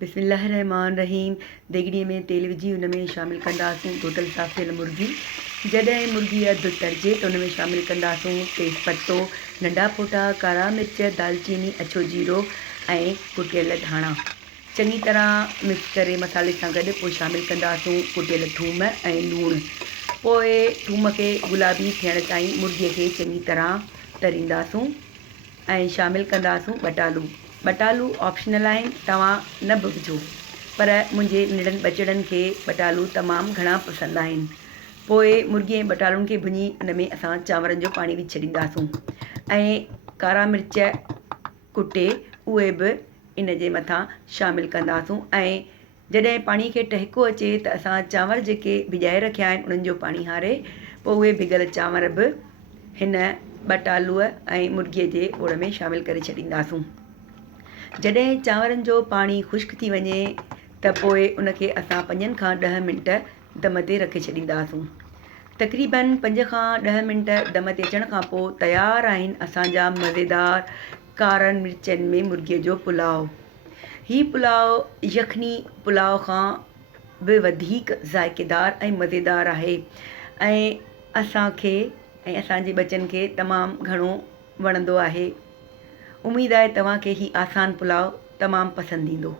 बिस्मिल्लाहिर्रहमानिर्रहीम। देगड़ीअ में तेल विझी उन में शामिलु कंदासीं टोटल साफ़ थियल मुर्गी। जॾहिं मुर्गी अधु तरिजे त उन में शामिलु कंदासीं तेज़पतो, नंढा फोटा, कारा मिर्च, दालचीनी, अछो जीरो ऐं कुटियल धाणा। चङी तरह मिक्स करे मसाले सां गॾु पोइ शामिलु कंदासीं कुटियल थूम ऐं लूणु। पोइ थूम खे गुलाबी थियण ताईं मुर्गीअ खे चङी तरह तरींदासीं ऐं शामिलु कंदासीं बटालू ऑप्शनल आहिनि, तव्हां न बि विझो, पर मुंहिंजे नंढनि ॿचड़नि खे बटालू तमामु घणा पसंदि आहिनि। पोइ मुर्गी ऐं बटालुनि खे भुञी उन में असां चांवरनि जो पाणी विझी छॾींदासीं ऐं कारा मिर्च कुटे उहे बि इन जे मथां शामिलु कंदासीं। ऐं जॾहिं पाणीअ खे टहिको अचे त असां चांवर जेके भिॼाए रखिया आहिनि उन्हनि जो पाणी हारे पोइ उहे भिगल चांवर बि हिन बटालूअ ऐं मुर्गीअ जे ओड़ में शामिलु करे छॾींदासीं। जॾहिं चांवरनि जो पाणी ख़ुश्क थी वञे त पोइ उनखे असां 5 खां 10 मिंट दम ते रखे छॾींदासीं। तक़रीबन 5 खां 10 मिंट दम ते अचण खां पोइ तयारु आहिनि असांजा मज़ेदार कारनि मिर्चनि में मुर्गीअ जो पुलाव। हीउ पुलाव यखनी पुलाव खां बि वधीक ज़ाइकेदार ऐं मज़ेदार आहे ऐं असांखे ऐं असांजे ॿचनि खे तमामु घणो वणंदो आहे। उमेदु आहे तव्हांखे हीउ आसान पुलाव तमामु पसंदि ईंदो।